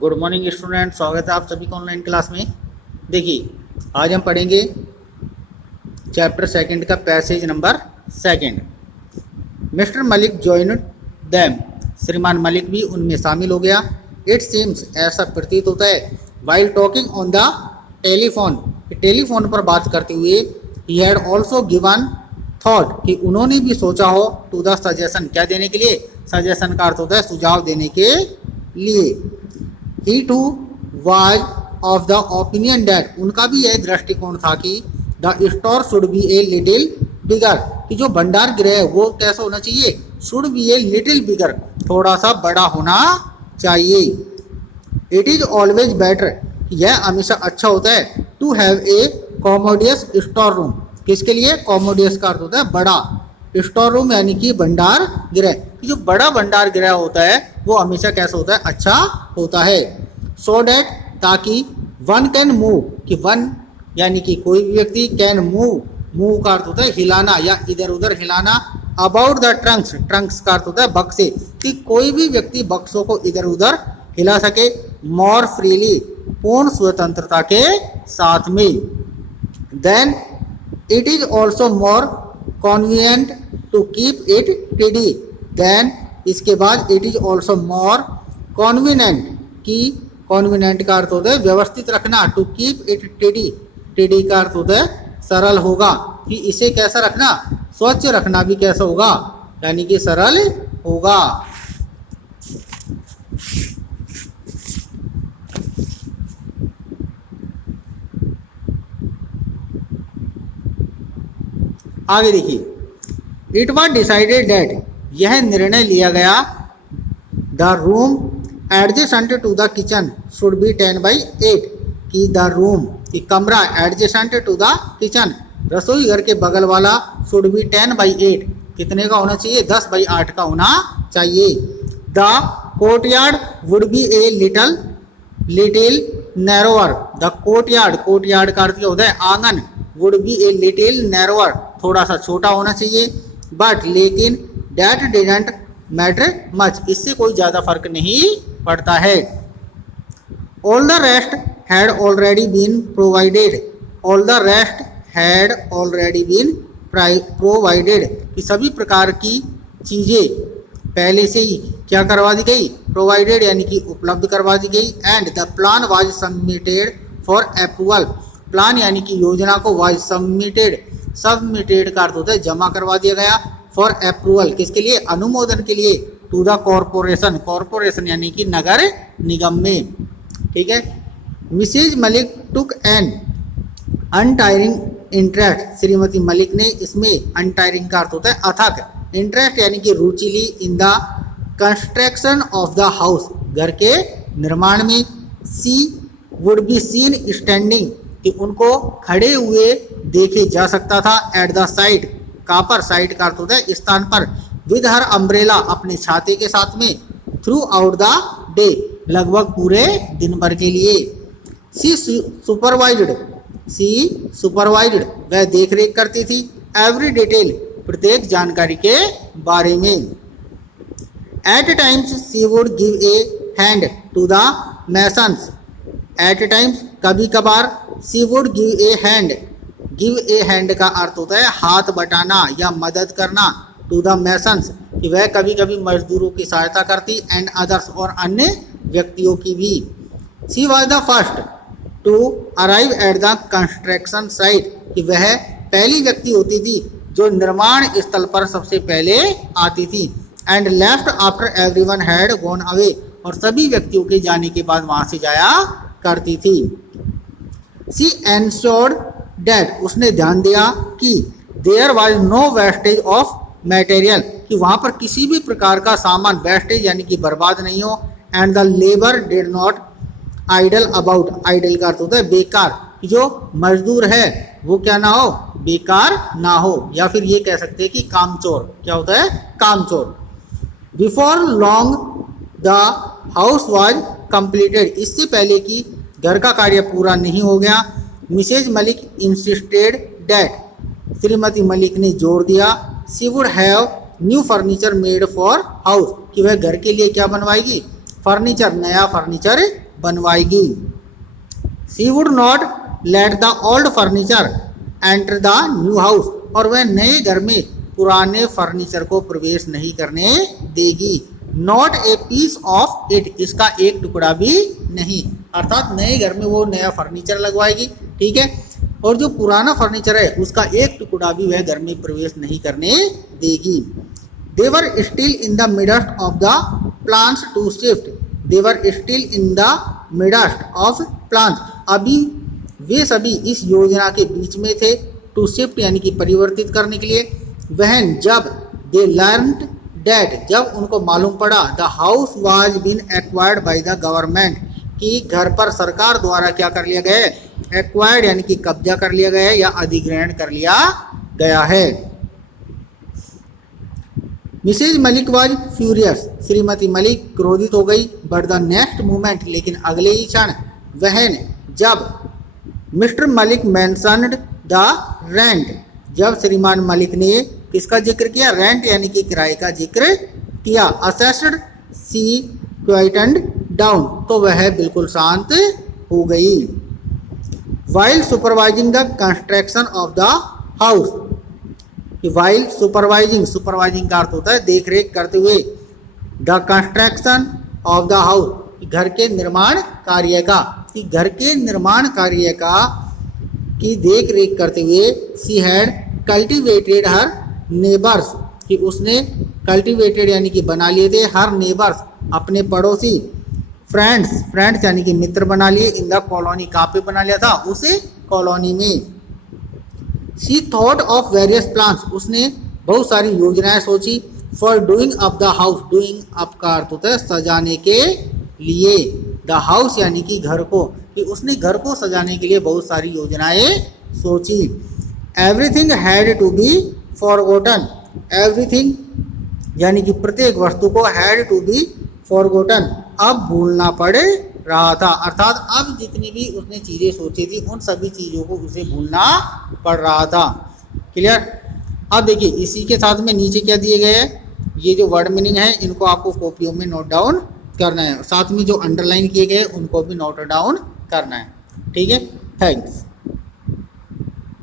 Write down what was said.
Good morning student, स्वागत है आप सभी का ऑनलाइन क्लास में। देखिए, आज हम पढ़ेंगे चैप्टर सेकंड का passage number second. Mister Malik joined them, श्रीमान मलिक भी उनमें शामिल हो गया। इट सीम्स, ऐसा प्रतीत होता है, while talking on the telephone, telephone पर बात करते हुए, he had also given thought, कि उन्होंने भी सोचा हो, टू द सजेशन, क्या देने के लिए, सजेशन का अर्थ होता है सुझाव देने के लिए। He too was of the opinion that, उनका भी यह दृष्टिकोण था कि the store should be a little bigger, कि जो भंडार गृह है वो कैसा होना चाहिए, should be a little bigger, थोड़ा सा बड़ा होना चाहिए। इट इज ऑलवेज बेटर, यह हमेशा अच्छा होता है, to have a commodious store room, किसके लिए, कॉमोडियस का अर्थ होता है बड़ा, स्टोर रूम यानी कि भंडार गृह, कि जो बड़ा भंडार गृह होता है वो हमेशा कैसा होता है, अच्छा होता है। सो डैट, ताकि वन कैन मूव, कि वन यानी कि कोई भी व्यक्ति, कैन मूव, मूव का अर्थ होता है हिलाना या इधर उधर हिलाना, अबाउट द ट्रंक्स, ट्रंक्स का अर्थ होता है बक्से, कि कोई भी व्यक्ति बक्सों को इधर उधर हिला सके, मोर फ्रीली, पूर्ण स्वतंत्रता के साथ में। Then it is also more convenient to keep it tidy, then इसके बाद it is also more convenient, कि कॉन्वीनियंट का अर्थ होता है व्यवस्थित रखना, टू कीप इट टिडी, टिडी का अर्थ होता है सरल होगा, कि इसे कैसा रखना, स्वच्छ रखना भी कैसा होगा, यानी कि सरल होगा। आगे देखिए, इट वॉज डिसाइडेड डेट, यह निर्णय लिया गया, the room adjacent to the kitchen should be 10/8, कि द रूम, कि कमरा एडजेसेंट टू द किचन, रसोई घर के बगल वाला, शुड बी 10/8, कितने का होना चाहिए, 10/8 का होना चाहिए। The courtyard would be a little narrower, the courtyard, courtyard का अर्थ क्या होता है आंगन, would be a little narrower, थोड़ा सा छोटा होना चाहिए, बट लेकिन डैट डिडंट मैटर मच, इससे कोई ज़्यादा फर्क नहीं पड़ता है। All the rest had already been provided, all the rest had already been provided, कि सभी प्रकार की चीज़ें पहले से ही क्या करवा दी गई, प्रोवाइडेड यानी कि उपलब्ध करवा दी गई। And the plan was submitted for approval, plan यानी कि योजना को वाज सबमिटेड, सबमिटेड का अर्थ होता है जमा करवा दिया गया, फॉर अप्रूवल, किसके लिए, अनुमोदन के लिए, टू द कॉरपोरेशन, कॉरपोरेशन यानी कि नगर निगम में। ठीक है। Mrs Malik took an untiring interest, श्रीमती मलिक ने इसमें, अनटायरिंग का अर्थ होता है अथक, इंटरेस्ट यानी कि रुचि ली, in the construction of the house, घर के निर्माण में। She would be seen standing, कि उनको खड़े हुए देखे जा सकता था, एट द साइड, कहाँ पर, साइड का अर्थ होता है स्थान पर, विद हर अम्ब्रेला, अपने छाते के साथ में, थ्रू आउट द डे, लगभग पूरे दिन भर के लिए। सी सुपरवाइज्ड, सी सुपरवाइज्ड, वह देख रेख करती थी, एवरी डिटेल, प्रत्येक जानकारी के बारे में। At times she would give a hand to the masons, at times कभी कभार, she would give a hand, give a hand का अर्थ होता है हाथ बटाना या मदद करना, टू द मैसन्स, कि वह कभी कभी मजदूरों की सहायता करती, एंड अदर्स, और अन्य व्यक्तियों की भी। She was the first to arrive at the construction site, कि वह पहली व्यक्ति होती थी जो निर्माण स्थल पर सबसे पहले आती थी। And left after everyone had gone away, और सभी व्यक्तियों के जाने के बाद वहाँ से जाया करती थी। सी एंश्योर्ड डैट, उसने ध्यान दिया कि there was no wastage of material, कि वहाँ पर किसी भी प्रकार का सामान, वेस्टेज यानी कि बर्बाद नहीं हो। And the labour did not idle about, idle का अर्थ होता है बेकार, कि जो मजदूर है वो क्या ना हो, बेकार ना हो, या फिर ये कह सकते हैं कि कामचोर, क्या होता है, कामचोर। Before long the house was completed, इससे पहले कि घर का कार्य पूरा नहीं हो गया। मिसेज मलिक इंसिस्टेड डैट, श्रीमती मलिक ने जोर दिया, she would have new furniture made for house, कि वह घर के लिए क्या बनवाएगी, फर्नीचर, नया फर्नीचर बनवाएगी। She would not let the old furniture enter the new house, और वह नए घर में पुराने फर्नीचर को प्रवेश नहीं करने देगी। Not a piece of it, इसका एक टुकड़ा भी नहीं, अर्थात नए घर में वो नया फर्नीचर लगवाएगी, ठीक है, और जो पुराना फर्नीचर है उसका एक टुकड़ा भी वह घर में प्रवेश नहीं करने देगी। They were still in the midst of the plans to shift, they were still in the midst of plans, अभी वे सभी इस योजना के बीच में थे, टू शिफ्ट यानी कि परिवर्तित करने के लिए। वहन जब दे लर्नड डैट, जब उनको मालूम पड़ा the house was been acquired by the government, कि घर पर सरकार द्वारा क्या कर लिया गया है, एक्वायर्ड यानी कि कब्जा कर लिया गया है या अधिग्रहण कर लिया गया है। मिसेज मलिक वाज फ्यूरियस, श्रीमती मलिक क्रोधित हो गई। बट द नेक्स्ट मोमेंट, लेकिन अगले ही क्षण, वहन जब mister Malik mentioned the rent, जब श्रीमान मलिक ने किसका जिक्र किया, रेंट यानी कि किराए का जिक्र किया। असेस्ड सी क्वाइटेंड डाउन, तो वह बिल्कुल शांत हो गई। While supervising the construction of the house, while supervising, supervising का अर्थ होता है देख रेख करते हुए, the construction of the house, घर के निर्माण कार्य का, कि घर के निर्माण कार्य का की देख रेख करते हुए, she had cultivated her neighbours, कि उसने कल्टिवेटेड यानी कि बना लिए थे, हर नेबर्स अपने पड़ोसी, फ्रेंड्स, फ्रेंड्स यानी कि मित्र बना लिए, इन द कॉलोनी, कहाँ पे बना लिया था, उसे कॉलोनी में। She thought of various plans, उसने बहुत सारी योजनाएं सोची, for doing up the house, doing up का अर्थ होता है सजाने के लिए, द हाउस यानी कि घर को, कि उसने घर को सजाने के लिए बहुत सारी योजनाएं सोची। Everything had to be forgotten, everything यानी कि प्रत्येक वस्तु को हैड टू बी फॉरगॉटन, अब भूलना पड़ रहा था, अर्थात अब जितनी भी उसने चीज़ें सोची थी उन सभी चीज़ों को उसे भूलना पड़ रहा था। क्लियर। अब देखिए इसी के साथ में नीचे क्या दिए गए हैं, ये जो वर्ड मीनिंग है इनको आपको कॉपियों में नोट डाउन करना है, साथ में जो अंडरलाइन किए गए उनको भी नोट डाउन करना है, ठीक है। थैंक्स।